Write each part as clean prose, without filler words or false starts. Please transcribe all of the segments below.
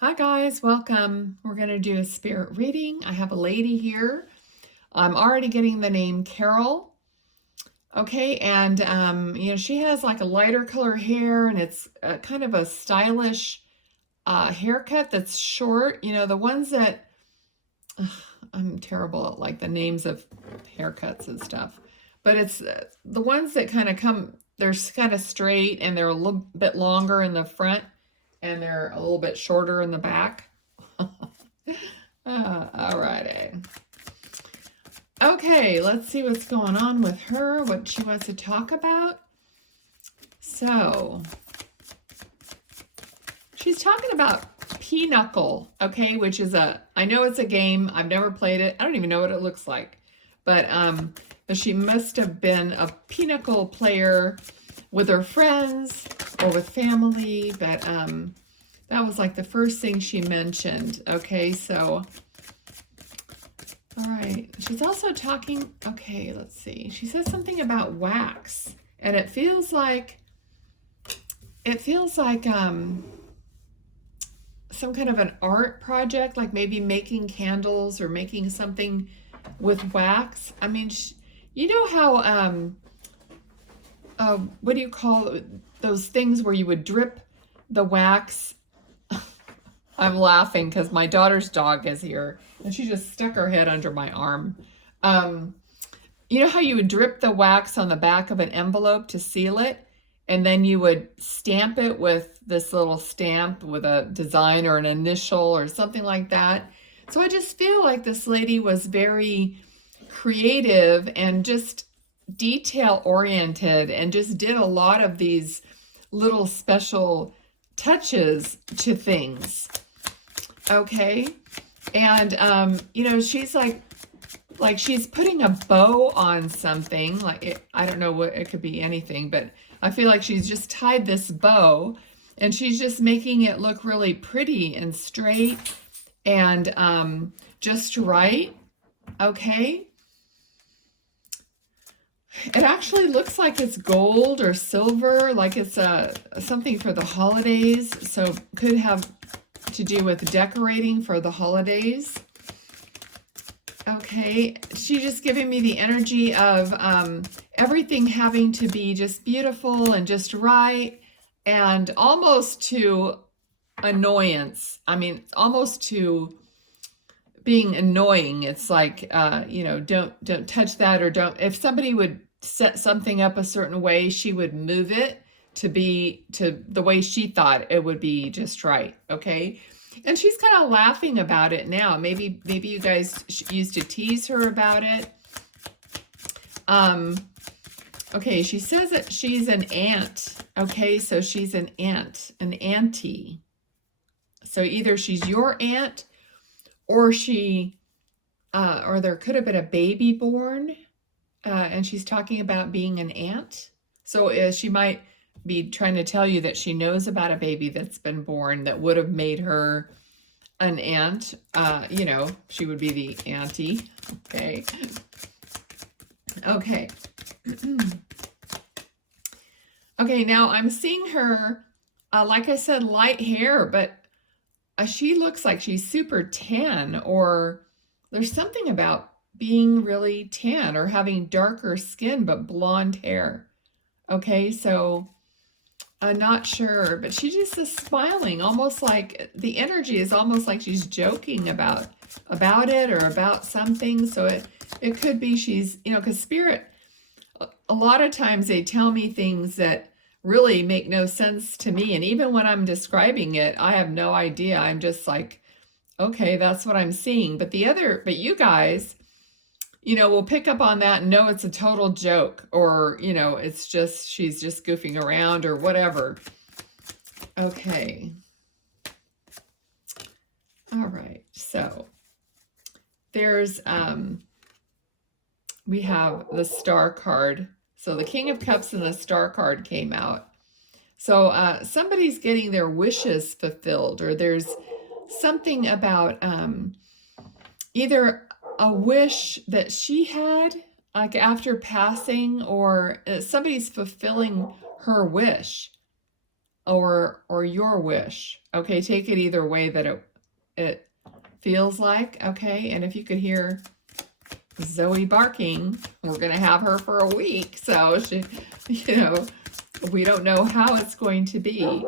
Hi guys, welcome. We're going to do a spirit reading. I have a lady here. I'm already getting the name Carol. Okay, and she has like a lighter color hair and it's kind of a stylish haircut that's short. The ones that I'm terrible at like the names of haircuts and stuff. But it's the ones that kind of they're kind of straight and they're a little bit longer in the front and they're a little bit shorter in the back. All righty. Okay, let's see what's going on with her, what she wants to talk about. So, she's talking about Pinochle, okay, which is I know it's a game. I've never played it. I don't even know what it looks like. But she must have been a Pinochle player with her friends or with family, but that was like the first thing she mentioned. Okay, so all right. She's also talking, okay, let's see. She says something about wax, and it feels like some kind of an art project, like maybe making candles or making something with wax. I mean, you know how what do you call those things where you would drip the wax? I'm laughing because my daughter's dog is here and she just stuck her head under my arm. You know how you would drip the wax on the back of an envelope to seal it, and then you would stamp it with this little stamp with a design or an initial or something like that. So I just feel like this lady was very creative and just detail oriented and just did a lot of these little special touches to things. Okay. And she's like she's putting a bow on something, I don't know what it could be, anything, but I feel like she's just tied this bow and she's just making it look really pretty and straight and just right. Okay. It actually looks like it's gold or silver, like it's something for the holidays. So could have to do with decorating for the holidays. Okay, she's just giving me the energy of everything having to be just beautiful and just right and almost to annoyance. I mean, almost to being annoying. It's like, don't touch that, or don't, if somebody would set something up a certain way, she would move it to be to the way she thought it would be just right. Okay. And she's kind of laughing about it now. Maybe you guys used to tease her about it. Okay, she says that she's an aunt. Okay, so she's an aunt, an auntie. So either she's your aunt, or or there could have been a baby born, and she's talking about being an aunt. So she might be trying to tell you that she knows about a baby that's been born that would have made her an aunt. She would be the auntie. Okay. Okay. Okay, now I'm seeing her, like I said, light hair, but she looks like she's super tan, or there's something about being really tan or having darker skin but blonde hair. Okay, so I'm not sure, but she just is smiling, almost like the energy is almost like she's joking about it or about something. So it could be she's, because spirit, a lot of times they tell me things that really make no sense to me. And even when I'm describing it, I have no idea. I'm just like, okay, that's what I'm seeing. But you guys, will pick up on that and know it's a total joke, or, it's just, she's just goofing around or whatever. Okay. All right. So there's, we have the Star card. So the King of Cups and the Star card came out. So somebody's getting their wishes fulfilled, or there's something about either a wish that she had, like after passing, or somebody's fulfilling her wish. or your wish. Okay, take it either way that it feels like. Okay, and if you could hear Zoe barking, we're gonna have her for a week, so she, we don't know how it's going to be.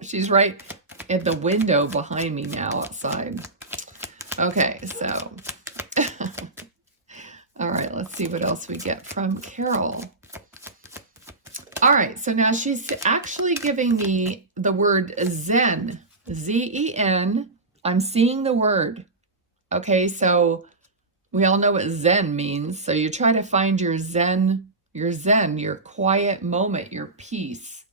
She's right at the window behind me now outside. Okay, so all right, let's see what else we get from Carol. All right, so now she's actually giving me the word Zen, Z-E-N. I'm seeing the word. Okay, so we all know what Zen means. So you try to find your Zen, your quiet moment, your peace,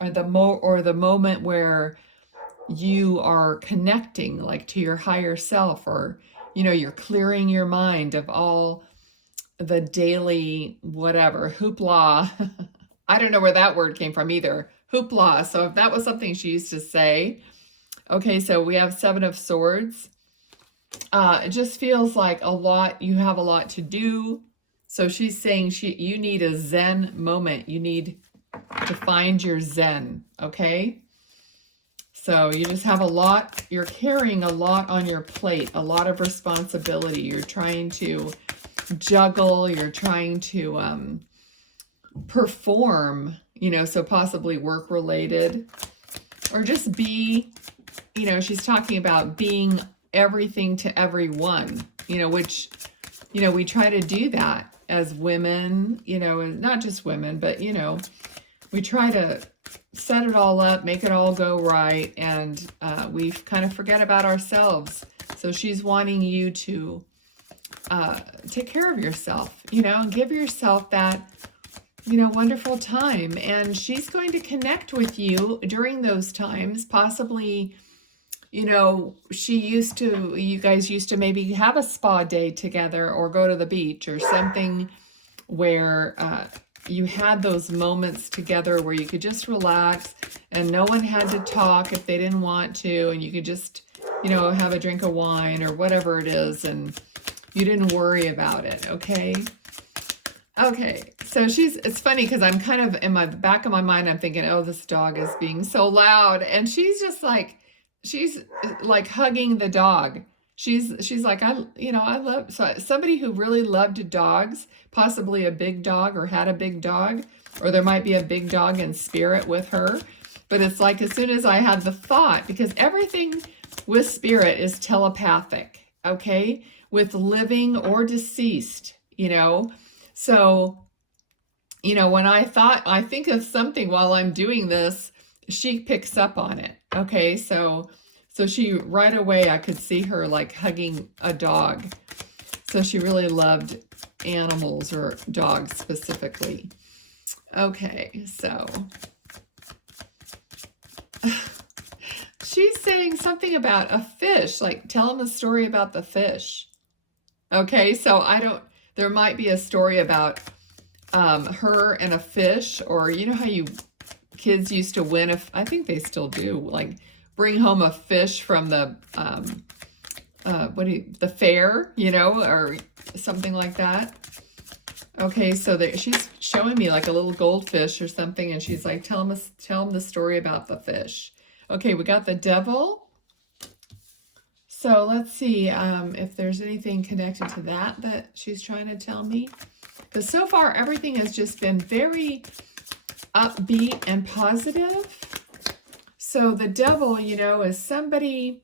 or the moment where you are connecting like to your higher self, or you're clearing your mind of all the daily whatever hoopla. I don't know where that word came from either, hoopla. So if that was something she used to say. Okay, so we have Seven of Swords. It just feels like you have a lot to do. So she's saying you need a Zen moment. You need to find your Zen, okay? So you just have you're carrying a lot on your plate, a lot of responsibility. You're trying to juggle, you're trying to perform, so possibly work related, or just be, she's talking about being everything to everyone, which, we try to do that as women, and not just women, but, we try to set it all up, make it all go right, and we kind of forget about ourselves. So she's wanting you to take care of yourself, and give yourself that, wonderful time. And she's going to connect with you during those times, possibly. You guys used to maybe have a spa day together, or go to the beach or something, where you had those moments together where you could just relax and no one had to talk if they didn't want to, and you could just, have a drink of wine or whatever it is, and you didn't worry about it. Okay. Okay. So it's funny because I'm kind of in the back of my mind, I'm thinking, oh, this dog is being so loud. And she's like hugging the dog. She's like, I love, so somebody who really loved dogs, possibly a big dog, or had a big dog, or there might be a big dog in spirit with her. But it's like, as soon as I had the thought, because everything with spirit is telepathic, okay, with living or deceased, so, when I think of something while I'm doing this, she picks up on it. Okay. So she, right away, I could see her like hugging a dog. So she really loved animals, or dogs specifically. Okay. So she's saying something about a fish, like tell them a story about the fish. Okay. So there might be a story about her and a fish, or how kids used to win, I think they still do, like bring home a fish from the the fair, or something like that. Okay, so she's showing me like a little goldfish or something, and she's like, tell them the story about the fish. Okay, we got the devil. So let's see if there's anything connected to that she's trying to tell me. Because so far, everything has just been very upbeat and positive. So the devil, is somebody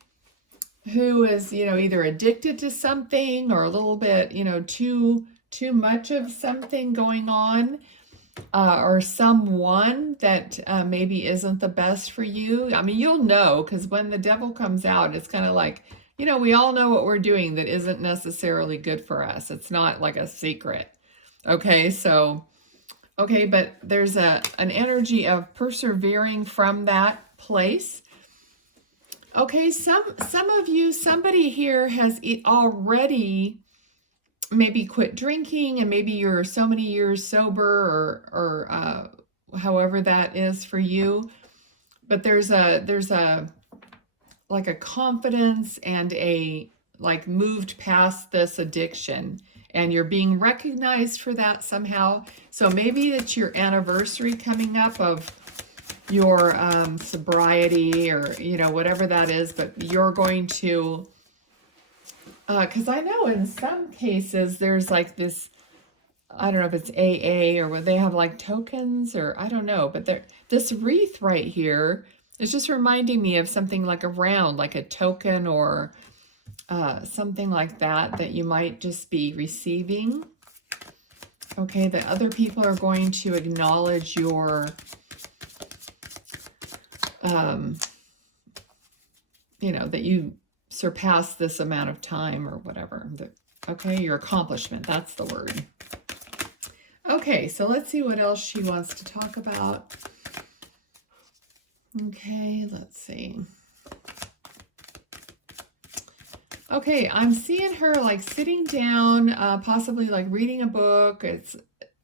who is, either addicted to something, or a little bit, too much of something going on, or someone that maybe isn't the best for you. I mean, you'll know, because when the devil comes out, it's kind of like, we all know what we're doing that isn't necessarily good for us. It's not like a secret. Okay, so, but there's an energy of persevering from that place. Okay, some of you, somebody here has already maybe quit drinking, and maybe you're so many years sober, or however that is for you. But there's a like a confidence and a like moved past this addiction, and you're being recognized for that somehow. So maybe it's your anniversary coming up of your sobriety, or, you know, whatever that is, but you're going to, because I know in some cases there's like this, I don't know if it's AA or what, they have like tokens, or I don't know, but this wreath right here is just reminding me of something like a round, like a token, or something like that, that you might just be receiving. Okay, that other people are going to acknowledge your, you know, that you surpassed this amount of time or whatever. Okay, your accomplishment, that's the word. Okay, so let's see what else she wants to talk about. Okay, let's see. Okay, I'm seeing her like sitting down, possibly like reading a book.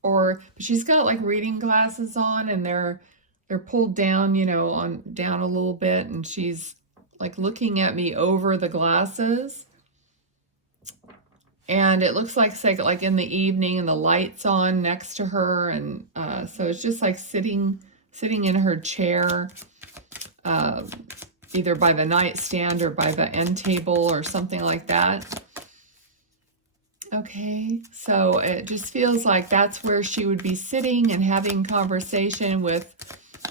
But she's got like reading glasses on, and they're pulled down, you know, down a little bit, and she's like looking at me over the glasses. And it looks like, say, like in the evening, and the light's on next to her, and so it's just like sitting in her chair, either by the nightstand or by the end table or something like that. Okay, so it just feels like that's where she would be sitting and having conversation with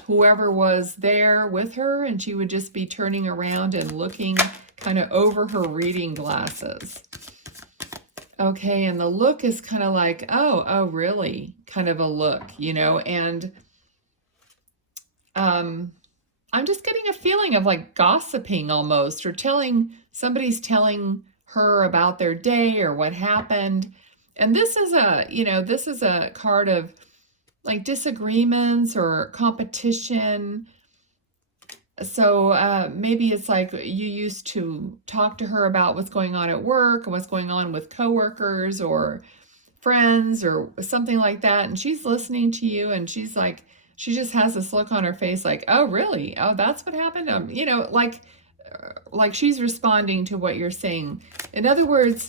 whoever was there with her, and she would just be turning around and looking kind of over her reading glasses. Okay, and the look is kind of like, oh, really? Kind of a look, you know, and I'm just getting a feeling of like gossiping almost, or somebody's telling her about their day or what happened. And this is a card of like disagreements or competition. So maybe it's like you used to talk to her about what's going on at work and what's going on with coworkers or friends or something like that. And she's listening to you, and she's like, she just has this look on her face like, oh, really? Oh, that's what happened? You know, like she's responding to what you're saying. In other words,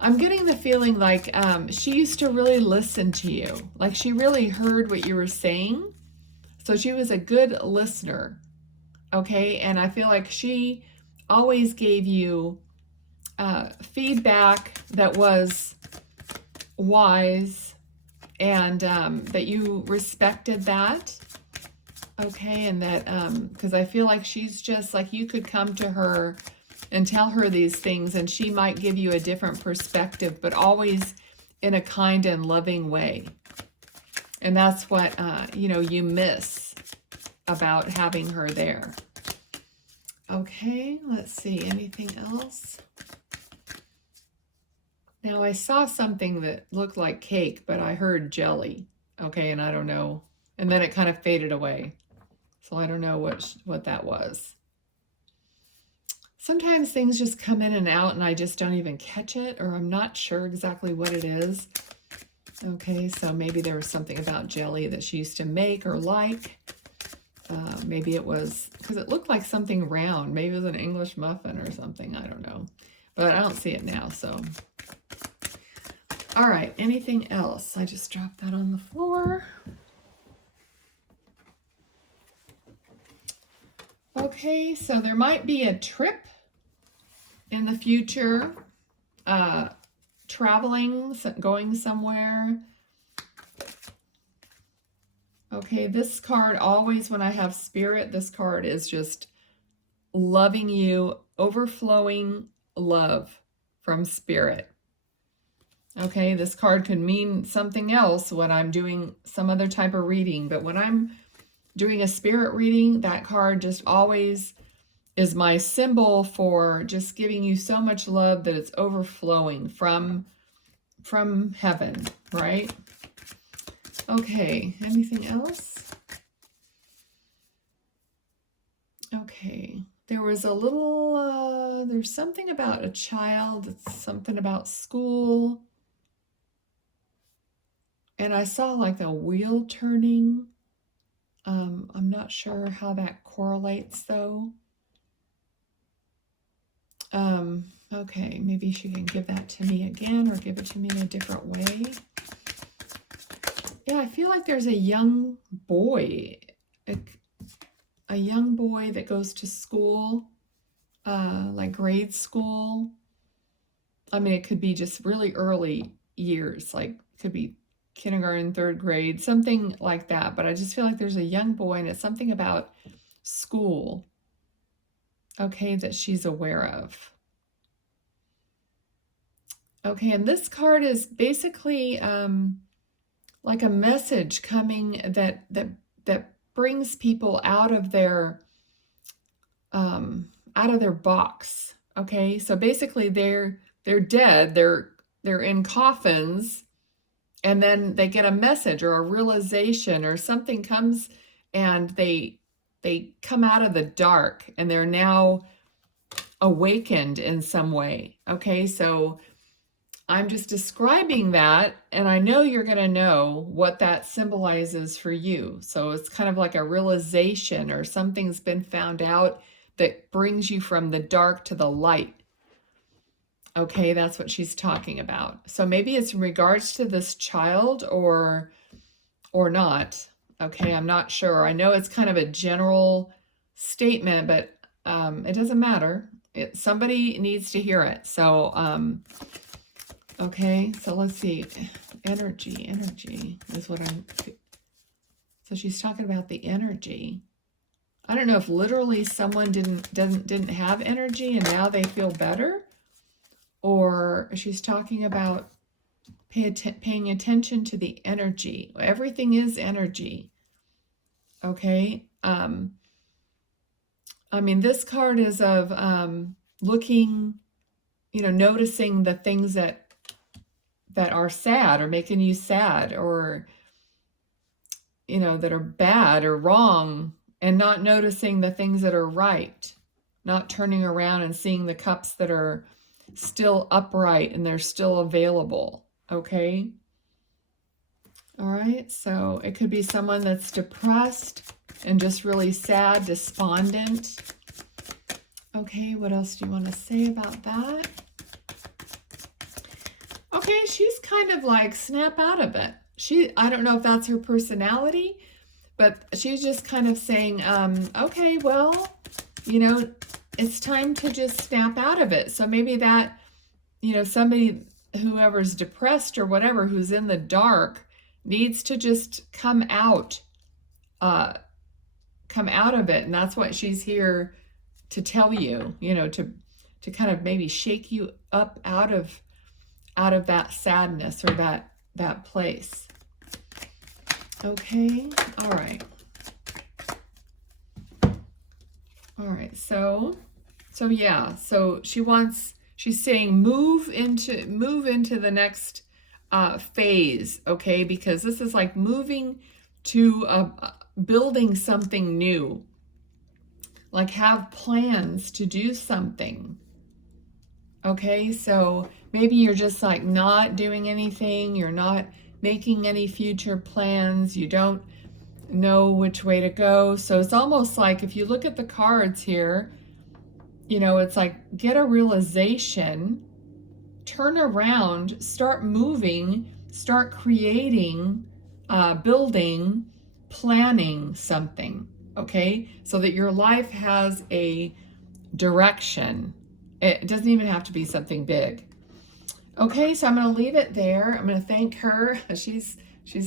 I'm getting the feeling like she used to really listen to you. Like she really heard what you were saying. So she was a good listener. Okay, and I feel like she always gave you feedback that was wise, and that you respected that. Okay, and that, because I feel like she's just like, you could come to her and tell her these things, and she might give you a different perspective, but always in a kind and loving way. And that's what, you know, you miss about having her there. Okay, let's see, anything else? Now I saw something that looked like cake, but I heard jelly. Okay, and I don't know. And then it kind of faded away. So I don't know what that was. Sometimes things just come in and out, and I just don't even catch it, or I'm not sure exactly what it is. Okay, so maybe there was something about jelly that she used to make or like. Maybe it was, because it looked like something round. Maybe it was an English muffin or something. I don't know. But I don't see it now, so. All right, anything else? I just dropped that on the floor. Okay, so there might be a trip in the future, traveling, going somewhere. Okay, this card, always when I have spirit, this card is just loving you, overflowing love from spirit. Okay, this card could mean something else when I'm doing some other type of reading, but when I'm doing a spirit reading, that card just always is my symbol for just giving you so much love that it's overflowing from heaven, right? Okay, anything else? Okay, there was a little, there's something about a child, it's something about school. And I saw like a wheel turning. I'm not sure how that correlates though. Okay, maybe she can give that to me again, or give it to me in a different way. Yeah, I feel like there's a young boy. a young boy that goes to school, like grade school. I mean, it could be just really early years, like it could be kindergarten, third grade, something like that. But I just feel like there's a young boy and it's something about school, okay, that she's aware of. Okay, and this card is basically like a message coming that brings people out of their box. Okay, so basically they're dead, they're in coffins, and then they get a message or a realization or something comes, and they come out of the dark and they're now awakened in some way. Okay, so I'm just describing that, and I know you're going to know what that symbolizes for you. So it's kind of like a realization or something's been found out that brings you from the dark to the light. Okay, that's what she's talking about. So maybe it's in regards to this child or not. Okay, I'm not sure. I know it's kind of a general statement, but it doesn't matter. Somebody needs to hear it. So, okay, so let's see. Energy is what so she's talking about the energy. I don't know if literally someone didn't have energy and now they feel better, or she's talking about paying attention to the energy. Everything is energy. Okay. I mean, this card is of looking, noticing the things that are sad or making you sad, or that are bad or wrong, and not noticing the things that are right, not turning around and seeing the cups that are still upright and they're still available. Okay. All right. So it could be someone that's depressed and just really sad, despondent. Okay. What else do you want to say about that? Okay. She's kind of like snap out of it. I don't know if that's her personality, but she's just kind of saying, okay, well, it's time to just snap out of it. So maybe that, somebody, whoever's depressed or whatever, who's in the dark, needs to just come out of it. And that's what she's here to tell you, to kind of maybe shake you up out of that sadness or that place. Okay. All right. All right. So yeah. So she's saying move into the next phase. Okay. Because this is like moving to building something new. Like have plans to do something. Okay. So maybe you're just like not doing anything. You're not making any future plans. You don't know which way to go. So it's almost like if you look at the cards here, it's like get a realization, turn around, start moving, start creating, building, planning something. Okay. So that your life has a direction. It doesn't even have to be something big. Okay, so I'm going to leave it there. I'm going to thank her. She's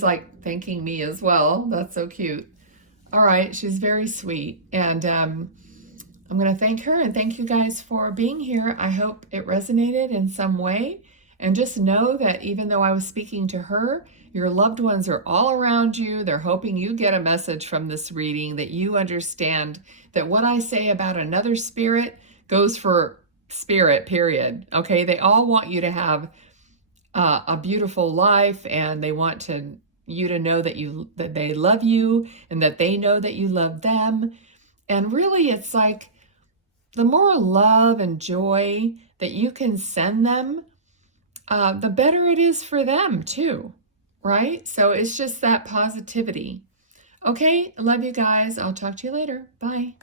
like thanking me as well. That's so cute. All right, she's very sweet. And I'm going to thank her and thank you guys for being here. I hope it resonated in some way. And just know that even though I was speaking to her, your loved ones are all around you. They're hoping you get a message from this reading, that you understand that what I say about another spirit goes for spirit, period. Okay, they all want you to have a beautiful life, and they want you to know that they love you and that they know that you love them. And really, it's like the more love and joy that you can send them, the better it is for them too, right? So it's just that positivity. Okay, I love you guys. I'll talk to you later. Bye.